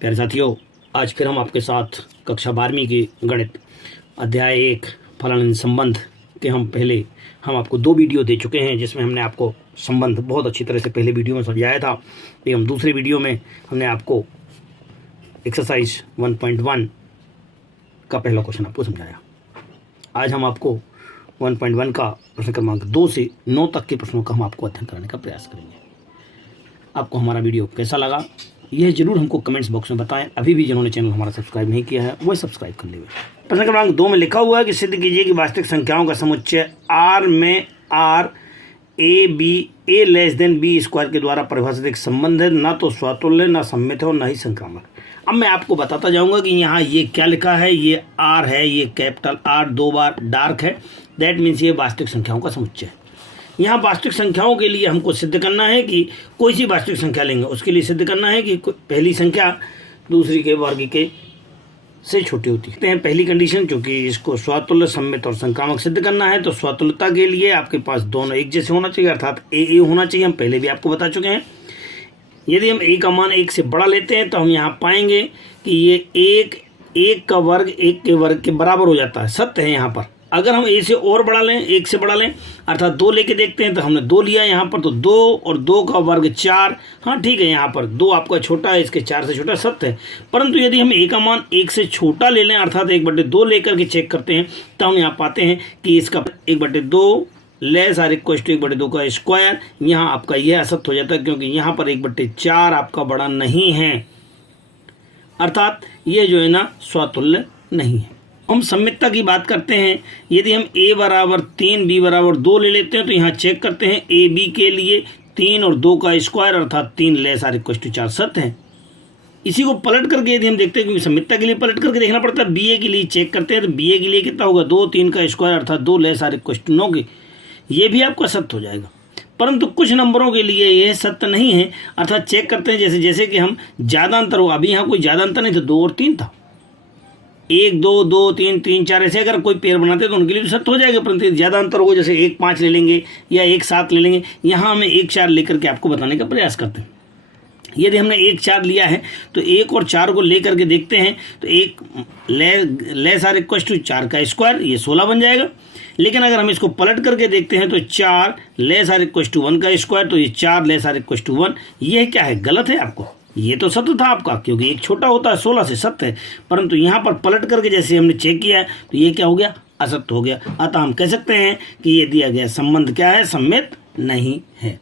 प्यारे साथियों, आज फिर हम आपके साथ कक्षा 12वीं की गणित अध्याय 1 फलन संबंध के हम आपको 2 वीडियो दे चुके हैं, जिसमें हमने आपको संबंध बहुत अच्छी तरह से पहले वीडियो में समझाया था। एवं दूसरे वीडियो में हमने आपको एक्सरसाइज 1.1 का पहला क्वेश्चन आपको समझाया। आज हम आपको 1.1 का प्रश्न क्रमांक 2 से 9 तक के प्रश्नों का हम आपको अध्ययन कराने का प्रयास करेंगे। आपको हमारा वीडियो कैसा लगा यह जरूर हमको कमेंट्स बॉक्स में बताएं। अभी भी जिन्होंने चैनल हमारा सब्सक्राइब नहीं किया है वह सब्सक्राइब कर लेंगे। प्रश्न क्रमांक 2 में लिखा हुआ है कि सिद्ध कीजिए कि वास्तविक संख्याओं का समुच्चय R में R A B A less than B square के द्वारा परिभाषित एक संबंध है, ना तो स्वतुल्य, ना सम्मित है और ना ही संक्रामक। अब मैं आपको बताता जाऊंगा कि यहाँ ये क्या लिखा है। ये R है, ये कैपिटल R 2 बार डार्क है, दैट मीन्स ये वास्तविक संख्याओं का समुच्चय है। यहाँ वास्तविक संख्याओं के लिए हमको सिद्ध करना है कि कोई सी वास्तविक संख्या लेंगे, उसके लिए सिद्ध करना है कि पहली संख्या दूसरी के वर्ग के से छोटी होती है। पहली कंडीशन, क्योंकि इसको स्वतुल्य, सम्मित और संक्रामक सिद्ध करना है, तो स्वतुल्यता के लिए आपके पास दोनों एक जैसे होना चाहिए, अर्थात ए होना चाहिए। हम पहले भी आपको बता चुके हैं। यदि हम a का मान 1 से बड़ा लेते हैं तो हम यहाँ पाएंगे कि ये 1 का वर्ग 1 के वर्ग के बराबर हो जाता है, सत्य है यहाँ पर। अगर हम a से और बड़ा लें, 1 से बड़ा लें, अर्थात 2 लेके देखते हैं, तो हमने 2 लिया यहाँ पर, तो 2 और 2 का वर्ग 4। हाँ ठीक है, यहाँ पर 2 आपका छोटा है, इसके 4 से छोटा सत्य है। परंतु यदि हम a का मान 1 से छोटा ले लें, अर्थात 1/2 लेकर के चेक करते हैं, तो हम यहाँ पाते हैं कि इसका 1/2 लेस आर इक्वल टू 1/2 का स्क्वायर। यहाँ आपका यह असत्य हो जाता है, क्योंकि यहाँ पर 1/4 आपका बड़ा नहीं है, अर्थात ये जो है ना स्वतुल्य नहीं है। हम सम्मितता की बात करते हैं। यदि हम a बराबर 3 b बराबर 2 ले लेते हैं, तो यहाँ चेक करते हैं a b के लिए 3 और 2 का स्क्वायर अर्थात 3 लेस आर इक्वल टू 4 सत्य है। इसी को पलट करके यदि हम देखते हैं, क्योंकि सम्मितता के लिए पलट करके देखना पड़ता है, ba के लिए चेक करते हैं, तो ba के लिए कितना होगा 2 3 का स्क्वायर अर्थात 2 लेस आर इक्वल टू 9 की, ये भी आपका सत्य हो जाएगा। परंतु कुछ नंबरों के लिए यह सत्य नहीं है, अर्थात चेक करते हैं जैसे कि हम ज़्यादा अंतर हो, अभी यहाँ कोई ज़्यादा अंतर नहीं था, 2 और 3 था, 1 2 2 3 3 4 ऐसे अगर कोई पेयर बनाते तो उनके लिए भी सत्य हो जाएगा। परंतु ज़्यादा अंतर होगा, जैसे 1 5 ले लेंगे या 1 7 ले लेंगे, यहाँ हमें 1 4 लेकर के आपको बताने का प्रयास करते हैं। यदि हमने 1 4 लिया है तो 1 और 4 को लेकर के देखते हैं, तो 1 लेस आर इक्वल टू 4 का स्क्वायर, ये 16 बन जाएगा। लेकिन अगर हम इसको पलट करके देखते हैं तो 4 लेस आर इक्वल टू 1 का स्क्वायर, तो ये 4 लेस आर इक्वल टू 1, ये क्या है, गलत है। आपको ये तो सत्य था आपका, क्योंकि एक छोटा होता है 16 से, सत्य है। परंतु यहाँ पर पलट करके जैसे हमने चेक किया है, तो ये क्या हो गया, असत्य हो गया। अतः हम कह सकते हैं कि ये दिया गया संबंध क्या है, सम्मित नहीं है।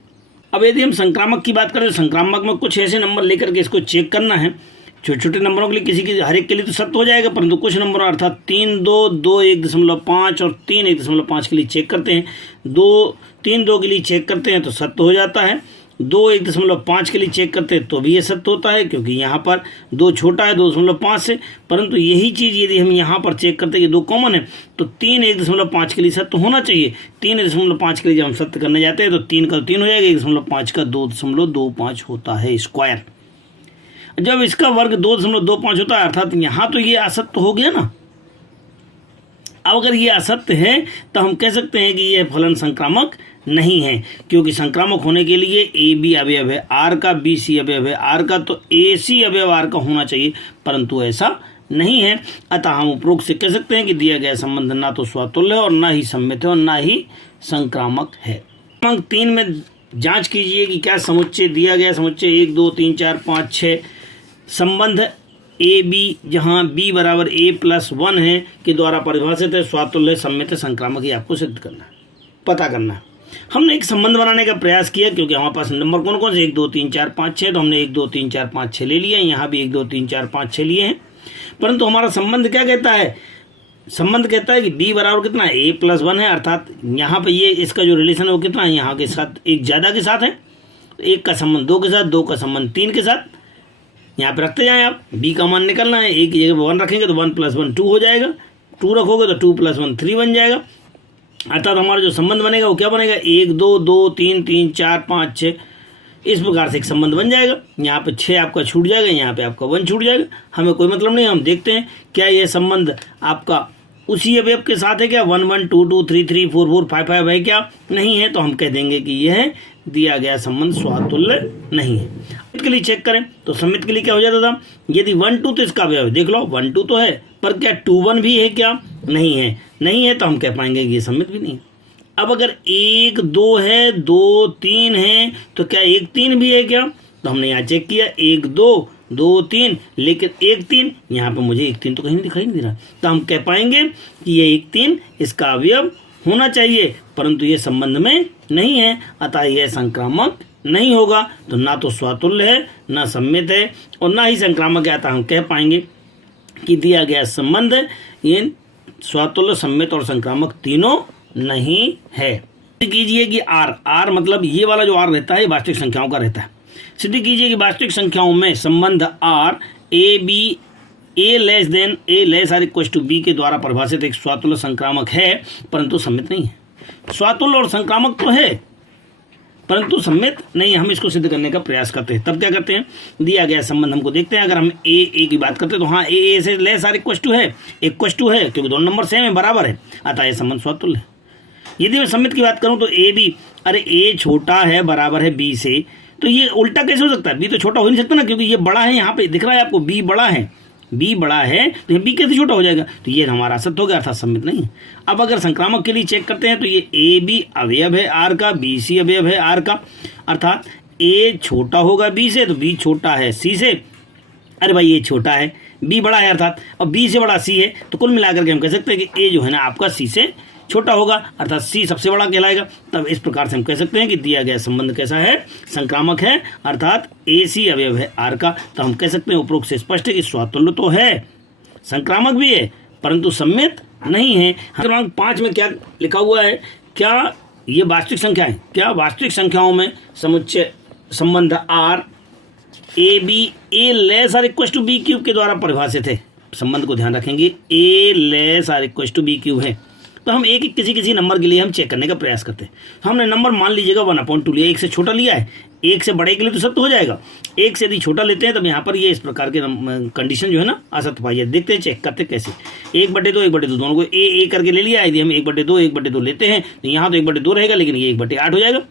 अब यदि हम संक्रामक की बात करें, तो संक्रामक में कुछ ऐसे नंबर लेकर के इसको चेक करना है। छोटे छोटे नंबरों के लिए किसी की हर एक के लिए तो सत्य हो जाएगा, परंतु कुछ नंबर अर्थात 3 2 2 1.5 और 3 1.5 के लिए चेक करते हैं, 3 2 के लिए चेक करते हैं तो सत्य हो जाता है, 2 1.5 के लिए चेक करते हैं तो भी ये सत्य होता है, क्योंकि यहाँ पर 2 छोटा है 2.5 से। परंतु यही चीज़ यदि हम यहाँ पर चेक करते हैं कि 2 कॉमन है, तो 3 1.5 के लिए सत्य होना चाहिए। 3 1.5 के लिए जब हम सत्य करने जाते हैं तो 3 का 3 हो जाएगा, 1.5 का 2.25 होता है स्क्वायर। जब इसका वर्ग 2.25 होता है, अर्थात यहाँ तो ये असत्य हो गया ना। अब अगर ये असत्य है तो हम कह सकते हैं कि यह फलन संक्रामक नहीं है, क्योंकि संक्रामक होने के लिए ए बी अवयव है R का, बी सी अवयव है R का, तो ए सी अवयव R का होना चाहिए, परंतु ऐसा नहीं है। अतः हम उपरोक्त से कह सकते हैं कि दिया गया संबंध ना तो स्वतुल्य और ना ही सम्मित है और ना ही संक्रामक है। क्रमांक 3 में जांच कीजिए कि क्या समुच्चय दिया गया, समुच्चय 1 2 3 4 5 6 संबंध ए बी, जहाँ b बराबर a+1 है के द्वारा परिभाषित है, स्वतुल्य, सम्मित, संक्रामक, ही आपको सिद्ध करना है, पता करना है। हमने एक संबंध बनाने का प्रयास किया, क्योंकि हमारे पास नंबर कौन कौन से 1 2 3 4 5 6, तो हमने 1 2 3 4 5 6 ले लिया, यहाँ भी 1 2 3 4 5 6 लिए हैं। परंतु हमारा संबंध क्या कहता है, संबंध कहता है कि b बराबर कितना है, a+1 है, अर्थात यहाँ पे ये इसका जो रिलेशन है वो कितना है, यहाँ के साथ एक ज़्यादा के साथ है, तो 1 का संबंध 2 के साथ, 2 का संबंध 3 के साथ, यहाँ पे रखते जाएं आप। b का मान निकलना है, एक की जगह 1 रखेंगे तो 1 + 1 2 हो जाएगा, 2 रखोगे तो 2 + 1 3 बन जाएगा। अर्थात हमारा जो संबंध बनेगा वो क्या बनेगा, 1 2 2 3 3 4 5 6, इस प्रकार से एक संबंध बन जाएगा। यहाँ पे 6 आपका छूट जाएगा, यहाँ पे आपका 1 छूट जाएगा, हमें कोई मतलब नहीं। हम देखते हैं क्या यह संबंध आपका उसी अवयव के साथ है क्या, 1 1 2 2 3 3 4 4 5 5 है क्या, नहीं है, तो हम कह देंगे कि यह दिया गया संबंध स्वातुल्य नहीं है। सम्मित के लिए चेक करें तो सम्मित के लिए क्या हो जाता था, यदि 1 2 तो इसका अवयव देख लो 1 2 तो है, पर क्या 2 1 भी है क्या, नहीं है, नहीं है तो हम कह पाएंगे कि ये सम्मित भी नहीं है। अब अगर 1 2 है, 2 3 है, तो क्या 1 3 भी है क्या, तो हमने यहाँ चेक किया 1 2 2 3, लेकिन 1 3 यहाँ पे मुझे 1 3 तो कहीं दिखाई नहीं दे रहा, तो हम कह पाएंगे कि ये 1 3 इसका अवयव होना चाहिए, परंतु ये संबंध में नहीं है, अतः यह संक्रामक नहीं होगा। तो ना तो स्वातुल्य है, ना सम्मित है, और ना ही संक्रामक है। अतः हम कह पाएंगे कि दिया गया संबंध ये स्वातुल्य, सम्मित और संक्रामक तीनों नहीं है। सिद्ध कीजिए कि आर मतलब ये वाला जो आर रहता है वास्तविक संख्याओं का रहता है। सिद्ध कीजिए कि वास्तविक संख्याओं में संबंध R A B A less than A less or equal to B के द्वारा परिभाषित एक स्वातुल्य संक्रामक है, परंतु सम्मित नहीं है। स्वातुल्य और संक्रामक तो है, परंतु सम्मित नहीं है। हम इसको सिद्ध करने का प्रयास करते हैं। तब क्या करते हैं, दिया गया संबंध हमको देखते हैं। अगर हम ए की बात करते हैं तो हाँ ए से लेस आर इक्वल टू है, क्योंकि दोनों नंबर सेम है, बराबर है, अतः यह संबंध स्वातुल्य है। यदि मैं सम्मित की बात करूं तो ए बी, अरे ए छोटा है बराबर है बी से, तो ये उल्टा कैसे हो सकता है, बी तो छोटा हो नहीं सकता ना, क्योंकि ये बड़ा है, यहाँ पे दिख रहा है आपको बी बड़ा है, बी बड़ा है तो ये बी कैसे छोटा हो जाएगा, तो ये हमारा असत्य हो गया, अर्थात सम्मित नहीं है। अब अगर संक्रामक के लिए चेक करते हैं तो ये ए बी अवयव है आर का, बी सी अवयव है आर का, अर्थात ए छोटा होगा बी से तो बी छोटा है सी से, अरे भाई ये छोटा है बी बड़ा है अर्थात, और बी से बड़ा सी है, तो कुल मिलाकर के हम कह सकते हैं कि ए जो है ना आपका सी से छोटा होगा, अर्थात सी सबसे बड़ा कहलाएगा। तब इस प्रकार से हम कह सकते हैं कि दिया गया संबंध कैसा है, संक्रामक है, अर्थात ए सी अवयव है आर का। तो हम कह सकते हैं उपरोक्त से स्पष्ट है कि स्वातुल्य तो है, संक्रामक भी है, परंतु सम्मित नहीं है। क्रमांक 5 में क्या लिखा हुआ है, क्या ये वास्तविक संख्या है, क्या वास्तविक संख्याओं में समुच्चय संबंध R A B A less or equal to B cube के द्वारा परिभाषित है। संबंध को ध्यान रखेंगे, A less or equal to B cube है, तो हम एक किसी नंबर के लिए हम चेक करने का प्रयास करते हैं। तो हमने नंबर मान लीजिएगा 1/2 लिया, 1 से छोटा लिया है, 1 से बड़े के लिए तो सत्य हो जाएगा, 1 से यदि छोटा लेते हैं तब यहाँ पर ये इस प्रकार के कंडीशन जो है ना असत्य पाई जाए। देखते हैं चेक करते हैं कैसे, 1/2 1/2 दोनों को ए करके ले लिया, यदि हम 1/2 लेते हैं तो यहाँ तो 1/2 रहेगा, लेकिन ये 1/8 हो जाएगा।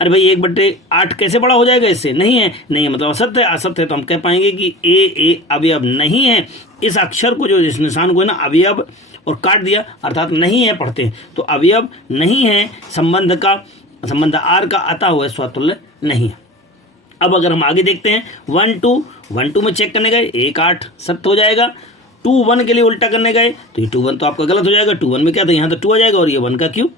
अरे भाई 1/8 कैसे बड़ा हो जाएगा, इससे नहीं है, नहीं है मतलब असत्य है, असत्य है, तो हम कह पाएंगे कि ए अवयव नहीं है। इस अक्षर को जो इस निशान को है ना अवयव और काट दिया, अर्थात नहीं है पढ़ते हैं, तो अवयव नहीं है संबंध आर का, अतः हुआ स्वातुल्य नहीं है। अब अगर हम आगे देखते हैं 1 2 में चेक करने गए 1 8 सत्य हो जाएगा, 2 1 के लिए उल्टा करने गए तो ये 2 1 तो आपका गलत हो जाएगा, 2 1 में क्या था यहाँ तो 2 आ जाएगा और ये 1 का क्यूब,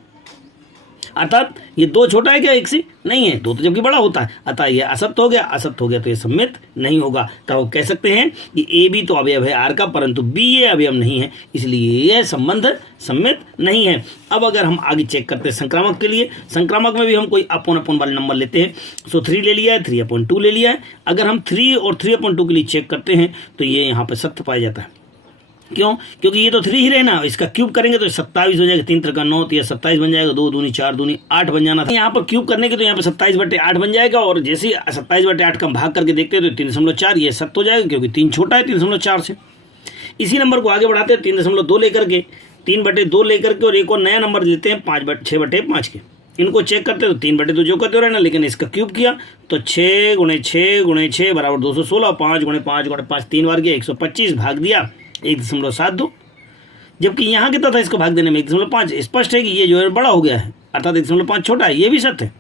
अर्थात ये 2 छोटा है क्या 1 से, नहीं है, 2 तो जबकि बड़ा होता है, अतः ये असत्य हो गया, असत्य हो गया तो ये सम्मित नहीं होगा। तो कह सकते हैं कि ए बी तो अवयव है आर का, परंतु बी ये अवयव नहीं है, इसलिए यह संबंध सम्मित नहीं है। अब अगर हम आगे चेक करते हैं संक्रामक के लिए, संक्रामक में भी हम कोई अपॉन वाले नंबर लेते हैं, सो 3 ले लिया है, 3/2 ले लिया है। अगर हम 3 और 3/2 के लिए चेक करते हैं तो ये यहाँ पर सत्य पाया जाता है। क्यों, क्योंकि ये तो 3 ही रहना, इसका क्यूब करेंगे तो 27 हो जाएगा, 3 3 का 9, तो ये 27 बन जाएगा, 2 दूनी 4 दूनी 8 बन जाना था। यहाँ पर क्यूब करने के तो यहाँ पर 27/8 बन जाएगा, और जैसे ही 27/8 का हम भाग करके देखते हैं तो 3.4 ये सत्य हो जाएगा, क्योंकि 3 छोटा है 3.4 से। इसी नंबर को आगे बढ़ाते हैं 3.2 लेकर के, 3/2 लेकर के, और एक और नया नंबर लेते हैं 6/5 के। इनको चेक करते हैं तो 3/2 जो करते हो रहना, लेकिन इसका क्यूब किया तो 6 × 6 × 6 बराबर 216, 5 × 5 × 5 3 बार किया 125, भाग दिया 1.72, जबकि यहाँ कितना था इसको भाग देने में 1.5। स्पष्ट है कि ये जो है बड़ा हो गया है, अर्थात 1.5 छोटा है, ये भी सत्य है।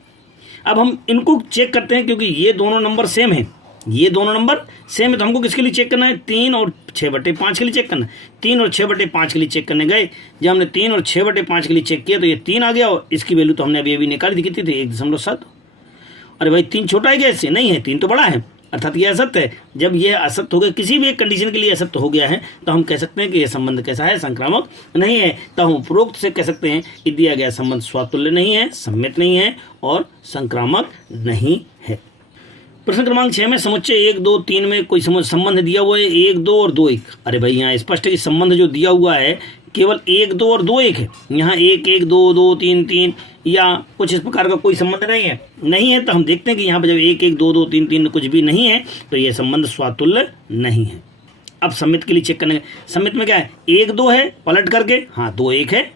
अब हम इनको चेक करते हैं, क्योंकि ये दोनों नंबर सेम है, ये दोनों नंबर सेम है, तो हमको किसके लिए चेक करना है, 3 और 6/5 के लिए चेक करना है। 3 और 6/5 के लिए चेक करने गए, जब हमने 3 और 6/5 के लिए चेक किया तो ये 3 आ गया, और इसकी वैल्यू तो हमने अभी निकाली थी, कितनी थी 1.7। अरे भाई 3 छोटा है क्या इससे, नहीं है, 3 तो बड़ा है, अर्थात ये असत्य है। जब यह असत्य हो गया, किसी भी एक कंडीशन के लिए असत्य हो गया है, तो हम कह सकते हैं कि यह संबंध कैसा है, संक्रामक नहीं है। तो हम उपरोक्त से कह सकते हैं कि दिया गया संबंध स्वातुल्य नहीं है, सम्मित नहीं है और संक्रामक नहीं है। प्रश्न क्रमांक 6 में समुच्चय 1 2 3 में कोई संबंध दिया हुआ है 1 2 और 2 1। अरे भाई यहाँ स्पष्ट है कि संबंध जो दिया हुआ है केवल 1 2 और 2 1 है, यहाँ 1 1 2 2 3 3 या कुछ इस प्रकार का कोई संबंध नहीं है। तो हम देखते हैं कि यहाँ पर जब 1 1 2 2 3 3 कुछ भी नहीं है तो यह संबंध स्वातुल्य नहीं है। अब सम्मित के लिए चेक करने, सम्मित में क्या है 1 2 है, पलट करके हाँ 2 1 है,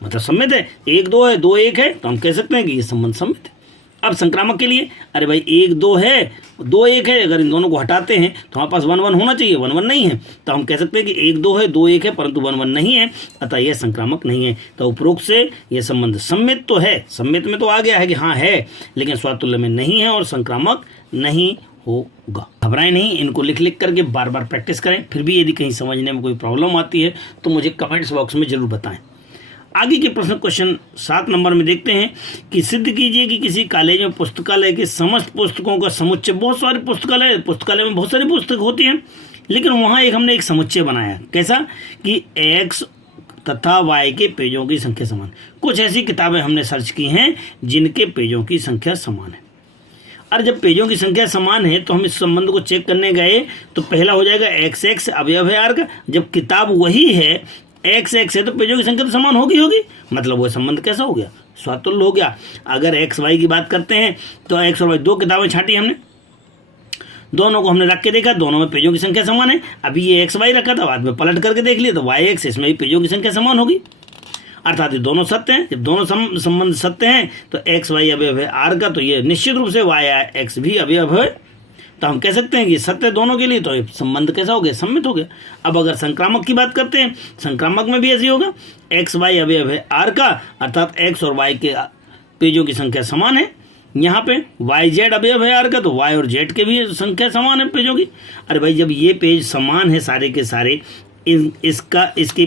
मतलब सम्मित है। 1 2 है 2 1 है, तो हम कह सकते हैं कि ये संबंध सम्मित है। अब संक्रामक के लिए, अरे भाई 1 2 है, 2 1 है, अगर इन दोनों को हटाते हैं तो हमारे पास 1 1 होना चाहिए, 1 1 नहीं है, तो हम कह सकते हैं कि 1 2 है, 2 1 है, परंतु 1 1 नहीं है, अतः यह संक्रामक नहीं है। तो उपरोक्त से यह संबंध सम्मित तो है, सम्मित में तो आ गया है कि हाँ है, लेकिन स्वातुल्य में नहीं है और संक्रामक नहीं होगा। घबराएं नहीं, इनको लिख लिख करके बार बार प्रैक्टिस करें। फिर भी यदि कहीं समझने में कोई प्रॉब्लम आती है तो मुझे कमेंट्स बॉक्स में जरूर बताएं। आगे के प्रश्न क्वेश्चन 7 नंबर में देखते हैं कि सिद्ध कीजिए कि किसी कॉलेज में पुस्तकालय के समस्त पुस्तकों का समुच्चय, बहुत सारे पुस्तकालय में बहुत सारी पुस्तक होती हैं, लेकिन वहाँ हमने एक समुच्चय बनाया। कैसा कि x तथा y के पेजों की संख्या समान। कुछ ऐसी किताबें हमने सर्च की हैं जिनके पेजों की संख्या समान है। और जब पेजों की संख्या समान है तो हम इस संबंध को चेक करने गए तो पहला हो जाएगा x अवयव है r का। जब किताब वही है, x है, तो पेजों की संख्या तो समान होगी, मतलब वो संबंध कैसा हो गया, स्वातुल्य हो गया। अगर x y की बात करते हैं तो x और y 2 किताबें छांटी हमने, दोनों को हमने रख के देखा, दोनों में पेजों की संख्या समान है। अभी ये x y रखा था, बाद में पलट करके देख लिया तो y x, इसमें भी पेजों की संख्या समान होगी, अर्थात ये दोनों सत्य हैं। जब दोनों संबंध सत्य हैं तो x y अवयव है r का, तो ये निश्चित रूप से y x भी अवयव है, तो हम कह सकते हैं कि सत्य दोनों के लिए, तो ये संबंध कैसा हो गया, सम्मित हो गया। अब अगर संक्रामक की बात करते हैं, संक्रामक में भी ऐसे होगा, x y अवयव है r का, अर्थात x और y के पेजों की संख्या समान है। यहाँ पे y z अवयव है r का, तो y और z के भी संख्या समान है पेजों की। अरे भाई जब ये पेज समान है सारे के सारे, इसके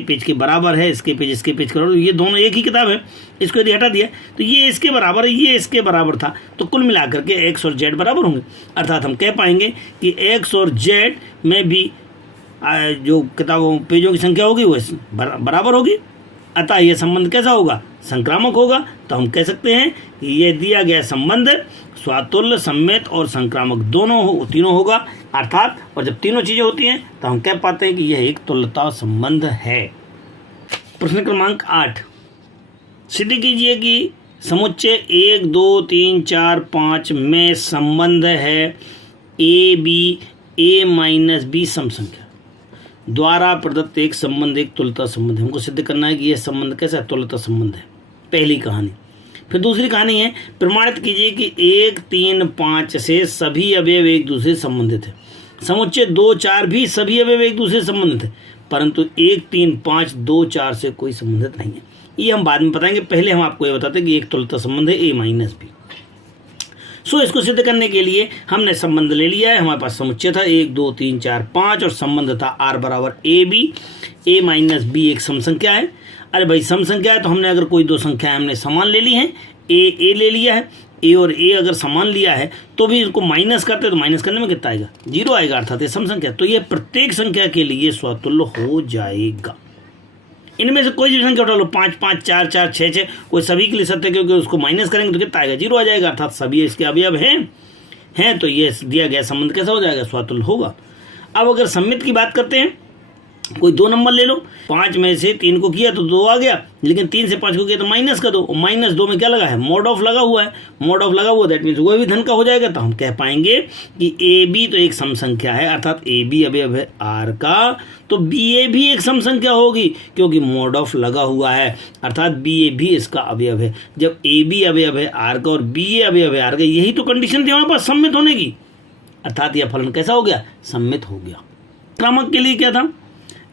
पेज के बराबर है, इसके पेज के बराबर, ये दोनों एक ही किताब है, इसको यदि हटा दिया तो ये इसके बराबर है, ये इसके बराबर था, तो कुल मिलाकर के x और z बराबर होंगे। अर्थात हम कह पाएंगे कि x और z में भी जो किताबों पेजों की संख्या होगी वो बराबर होगी, अतः यह संबंध कैसा होगा, संक्रामक होगा। तो हम कह सकते हैं कि यह दिया गया संबंध स्वातुल्य, सम्मित और संक्रामक तीनों होगा, अर्थात और जब तीनों चीजें होती हैं तो हम कह पाते हैं कि यह एक तुल्यता संबंध है। प्रश्न क्रमांक 8, सिद्ध कीजिए कि समुच्चय 1 2 3 4 5 में संबंध है A B A minus B सम संख्या द्वारा प्रदत्त एक संबंध एक तुल्यता संबंध है। हमको सिद्ध करना है कि यह संबंध कैसा है, तुल्यता संबंध है, पहली कहानी। फिर दूसरी कहानी है, प्रमाणित कीजिए कि 1 3 5 से सभी अवयव एक दूसरे से संबंधित है। समुच्चय 2 4 भी सभी अवयव एक दूसरे से संबंधित है, परंतु 1 3 5 2 4 से कोई संबंधित नहीं है। ये हम बाद में बताएंगे, पहले हम आपको ये बताते हैं कि एक तुल्यता संबंध है ए माइनस बी। इसको सिद्ध करने के लिए हमने संबंध ले लिया है। हमारे पास समुच्चय था 1 2 3 4 5 और संबंध था आर बराबर A B, A minus B एक सम संख्या है। अरे भाई सम संख्या है तो हमने अगर कोई दो संख्याएं हमने समान ले ली हैं, ए ले लिया है, ए और ए अगर समान लिया है तो भी इसको माइनस करते तो माइनस करने में कितना आएगा, 0 आएगा, अर्थात ये सम संख्या। तो ये प्रत्येक संख्या के लिए स्वतुल्य हो जाएगा। इनमें से कोई भी संख्या उठा लो, 5 5 4 4 6 6, कोई सभी के लिए सत्य, क्योंकि उसको माइनस करेंगे तो कितना आएगा, 0 आ जाएगा, अर्थात सभी इसके अवयव हैं तो ये दिया गया संबंध कैसा हो जाएगा, स्वतुल्य होगा। अब अगर सम्मित की बात करते हैं, कोई 2 नंबर ले लो, 5 में से 3 को किया तो 2 आ गया, लेकिन 3 से 5 को किया तो माइनस का 2, माइनस 2 में क्या लगा है, मोड ऑफ लगा हुआ है, मोड ऑफ लगा हुआ दैट मीन्स वह भी धन का हो जाएगा। तो हम कह पाएंगे कि ए बी तो एक सम संख्या है, अर्थात ए बी अवयव है आर का, तो बी ए भी एक सम संख्या होगी क्योंकि मोड ऑफ लगा हुआ है, अर्थात बी ए भी इसका अवयव है। जब ए बी अवयव है आर का और बी ए अवयव है आर का, यही तो कंडीशन थी हमारे पास सम्मित होने की, अर्थात यह फलन कैसा हो गया, सम्मित हो गया। क्रमक के लिए क्या था,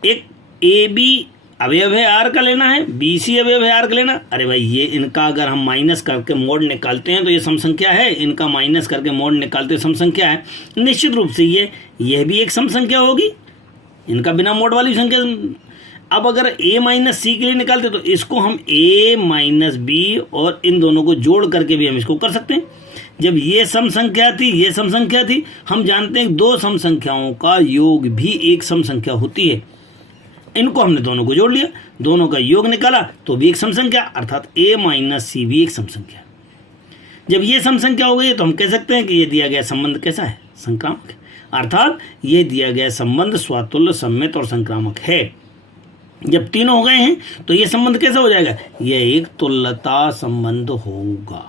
एक ए बी अवयव है आर का लेना है, बी सी अवयव है आर का लेना। अरे भाई ये इनका अगर हम माइनस करके मोड निकालते हैं तो ये सम संख्या है, इनका माइनस करके मोड निकालते हैं सम संख्या है, निश्चित रूप से यह भी एक सम संख्या होगी, इनका बिना मोड वाली संख्या। अब अगर ए माइनस सी के लिए निकालते तो इसको हम ए माइनस बी और इन दोनों को जोड़ करके भी हम इसको कर सकते हैं। जब ये सम संख्या थी, ये सम संख्या थी, हम जानते हैं 2 सम संख्याओं का योग भी एक सम संख्या होती है। इनको हमने दोनों को जोड़ लिया, दोनों का योग निकाला तो भी एक सम संख्या, अर्थात ए माइनस सी भी एक सम संख्या। जब ये सम संख्या हो गई तो हम कह सकते हैं कि ये दिया गया संबंध कैसा है, संक्रामक, अर्थात ये दिया गया संबंध स्वातुल्य, सम्मित और संक्रामक है। जब तीनों हो गए हैं तो ये संबंध कैसा हो जाएगा, यह एक तुल्यता संबंध होगा।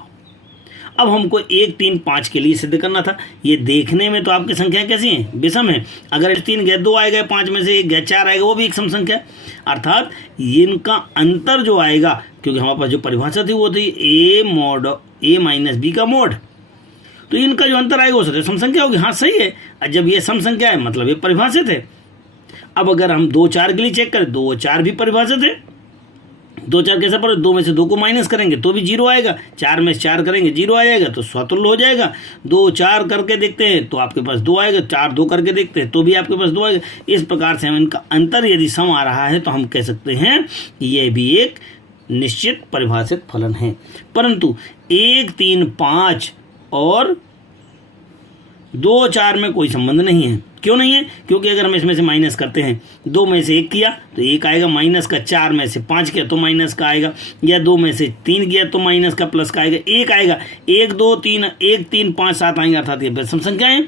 अब हमको 1 3 5 के लिए सिद्ध करना था। ये देखने में तो आपकी संख्याएं कैसी हैं, विषम है। अगर 3 गए, 2 आएगा, 5 में से 1 गया, 4 आएगा, वो भी एक सम संख्या है, अर्थात इनका अंतर जो आएगा क्योंकि हमारे पास जो परिभाषा थी वो थी A mod A minus B का मॉड, तो इनका जो अंतर आएगा वो सदैव सम संख्या होगी। हाँ सही है, जब ये सम संख्या है मतलब ये परिभाषित है। अब अगर हम 2 4 के लिए चेक करें, 2 4 भी परिभाषित है। 2 4 कैसे पर 2 में से 2 को माइनस करेंगे तो भी 0 आएगा, 4 में से 4 करेंगे 0 आ जाएगा, तो स्वतुल्य हो जाएगा। 2 4 करके देखते हैं तो आपके पास 2 आएगा, 4 2 करके देखते हैं तो भी आपके पास 2 आएगा। इस प्रकार से हम इनका अंतर यदि सम आ रहा है तो हम कह सकते हैं कि यह भी एक निश्चित परिभाषित फलन है। परंतु 1 3 5 और 2 4 में कोई संबंध नहीं है। क्यों नहीं है? क्योंकि अगर हम इसमें से माइनस करते हैं, 2 में से 1 किया तो 1 आएगा माइनस का, 4 में से 5 किया तो माइनस का आएगा, या 2 में से 3 किया तो माइनस का प्लस का आएगा, 1 आएगा। 1 2 3 1 3 5 7 आएंगे, अर्थात ये सम संख्या है।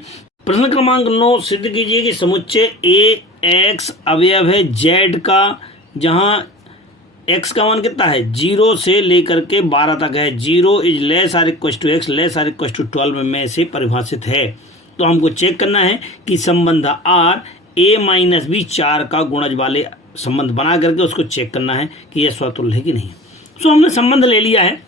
प्रश्न क्रमांक 9 सिद्ध कीजिए कि समुच्चय ए एक्स अवयव है जेड का, जहां x का मान कितना है 0 से लेकर के 12 तक है। 0 is less or equal to X less or equal to 12 में से परिभाषित है। तो हमको चेक करना है कि संबंध आर ए माइनस बी 4 का गुणज वाले संबंध बना करके उसको चेक करना है कि यह स्वतुल्य है कि नहीं। सो हमने संबंध ले लिया है।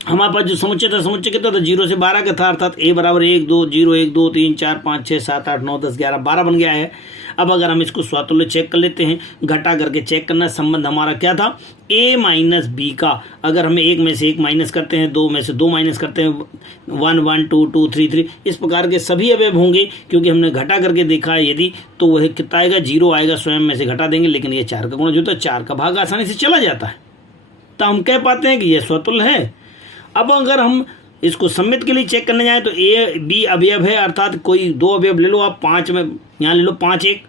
हमारे पास जो समुच्चय था, समुच्चय कितना था 0 से 12 का था, अर्थात a बराबर 1 2 0 1 2 3 4 5 6 7 8 9 10 11 12 बन गया है। अब अगर हम इसको स्वतुल्य चेक कर लेते हैं, घटा करके चेक करना है। संबंध हमारा क्या था a माइनस बी का। अगर हमें 1 में से 1 माइनस करते हैं, 2 में से 2 माइनस करते हैं, 1 1 2 2 3 3 इस प्रकार के सभी अवयव होंगे, क्योंकि हमने घटा करके देखा है। यदि तो वह कितना आएगा 0 आएगा, स्वयं में से घटा देंगे, लेकिन ये 4 का गुणज होता है, 4 का भाग आसानी से चला जाता है, तो हम कह पाते हैं कि यह स्वतुल्य है। अब अगर हम इसको सम्मित के लिए चेक करने जाएं तो ए बी अवयव है, अर्थात कोई 2 अवयव ले लो आप, 5 में यहाँ ले लो 5 1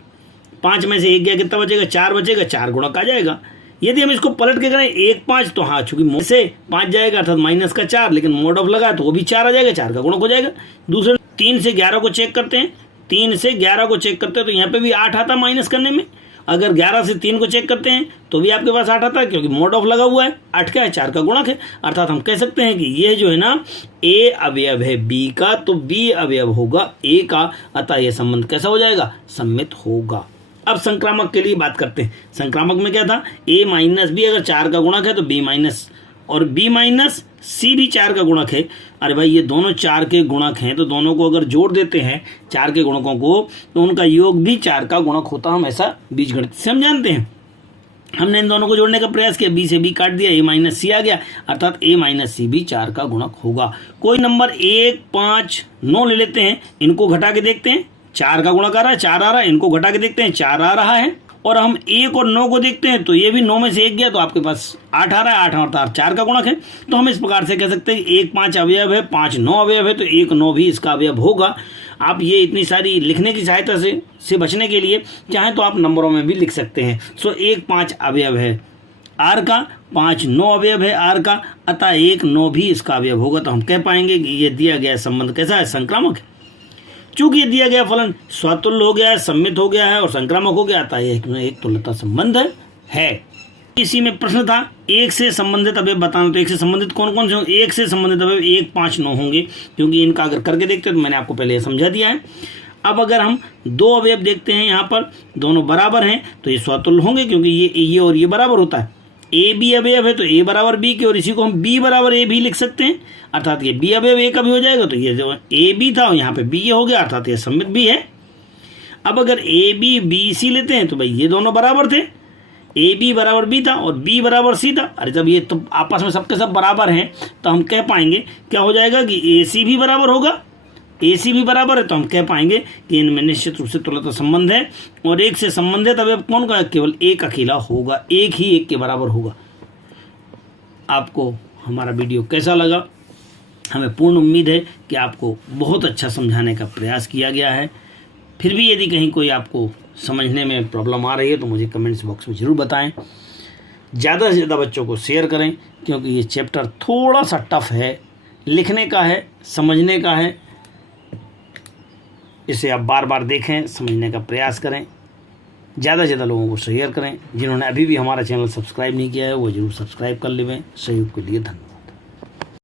5 में से 1 गया, कितना बचेगा 4 बचेगा, 4 गुणक आ जाएगा। यदि हम इसको पलट के करें 1 5 तो हाँ चूंकि मोड से 5 जाएगा अर्थात माइनस का 4, लेकिन मोड ऑफ लगा तो वो भी 4 आ जाएगा, 4 का गुणक हो जाएगा। दूसरे 3 से 11 को चेक करते हैं, 3 से 11 को चेक करते हैं तो यहाँ पे भी 8 आता माइनस करने में। अगर 11 से 3 को चेक करते हैं तो भी आपके पास 8 आता है, क्योंकि मोड ऑफ लगा हुआ है। 8 क्या है 4 का गुणक है, अर्थात हम कह सकते हैं कि यह जो है ना ए अवयव है बी का, तो बी अवयव होगा ए का, अतः यह संबंध कैसा हो जाएगा सम्मित होगा। अब संक्रामक के लिए बात करते हैं। संक्रामक में क्या था a माइनस बी अगर 4 का गुणक है तो b माइनस और b माइनस c भी 4 का गुणक है। अरे भाई ये दोनों 4 के गुणक हैं, तो दोनों को अगर जोड़ देते हैं 4 के गुणकों को तो उनका योग भी 4 का गुणक होता है। हम ऐसा बीजगणित से हम जानते हैं। हमने इन दोनों को जोड़ने का प्रयास किया, b से b काट दिया, a माइनस सी आ गया, अर्थात a माइनस सी भी 4 का गुणक होगा। कोई नंबर 1 5 9 ले लेते हैं, इनको घटा के देखते हैं, 4 का गुणक आ रहा है, 4 आ रहा है, इनको घटा के देखते हैं 4 आ रहा है। और हम 1 और 9 को देखते हैं तो ये भी 9 में से 1 गया तो आपके पास 8 आ रहा है, 8 अर्थात 4 का गुणक है। तो हम इस प्रकार से कह सकते हैं 1 5 अवयव है, 5 9 अवयव है, तो 1 9 भी इसका अवयव होगा। आप ये इतनी सारी लिखने की सहायता से बचने के लिए चाहें तो आप नंबरों में भी लिख सकते हैं। सो 1 5 अवयव है आर का, 5 9 अवयव है आर का, अतः 1 9 भी इसका अवयव होगा। तो हम कह पाएंगे कि ये दिया गया संबंध कैसा है संक्रामक है। चूंकि ये दिया गया फलन स्वतुल्य हो गया है, सम्मित हो गया है और संक्रामक हो गया, अतः एक तुल्यता संबंध है। इसी में प्रश्न था 1 से संबंधित अवयव बताना, तो 1 से संबंधित कौन कौन से होंगे। 1 से संबंधित अवयव 1 5 9 होंगे, क्योंकि इनका अगर करके देखते हैं तो मैंने आपको पहले समझा दिया है। अब अगर हम 2 अवयव देखते हैं, यहाँ पर दोनों बराबर हैं तो ये स्वतुल्य होंगे, क्योंकि ये और ये बराबर होता है। ए बी अवयव है तो ए बराबर बी के, और इसी को हम बी बराबर ए भी लिख सकते हैं, अर्थात ये बी अवयव ए का भी हो जाएगा। तो ये जो ए बी था यहाँ पे बी हो गया, अर्थात ये सम्मित भी है। अब अगर ए बी बी सी लेते हैं तो भाई ये दोनों बराबर थे, ए बी बराबर बी था और बी बराबर सी था। अरे जब ये तो आपस में सबके सब बराबर हैं तो हम कह पाएंगे क्या हो जाएगा कि ए सी भी बराबर होगा, ए सी भी बराबर है, तो हम कह पाएंगे कि इनमें निश्चित रूप से तुल्यता संबंध है। और 1 से संबंधित अवयव कौन का, केवल एक अकेला होगा, एक ही 1 के बराबर होगा। आपको हमारा वीडियो कैसा लगा? हमें पूर्ण उम्मीद है कि आपको बहुत अच्छा समझाने का प्रयास किया गया है। फिर भी यदि कहीं कोई आपको समझने में प्रॉब्लम आ रही है तो मुझे कमेंट्स बॉक्स में ज़रूर बताएं। ज़्यादा से ज़्यादा बच्चों को शेयर करें, क्योंकि ये चैप्टर थोड़ा सा टफ है, लिखने का है, समझने का है। इसे आप बार बार देखें, समझने का प्रयास करें, ज़्यादा से ज़्यादा लोगों को शेयर करें। जिन्होंने अभी भी हमारा चैनल सब्सक्राइब नहीं किया है वो ज़रूर सब्सक्राइब कर लें। सहयोग के लिए धन्यवाद।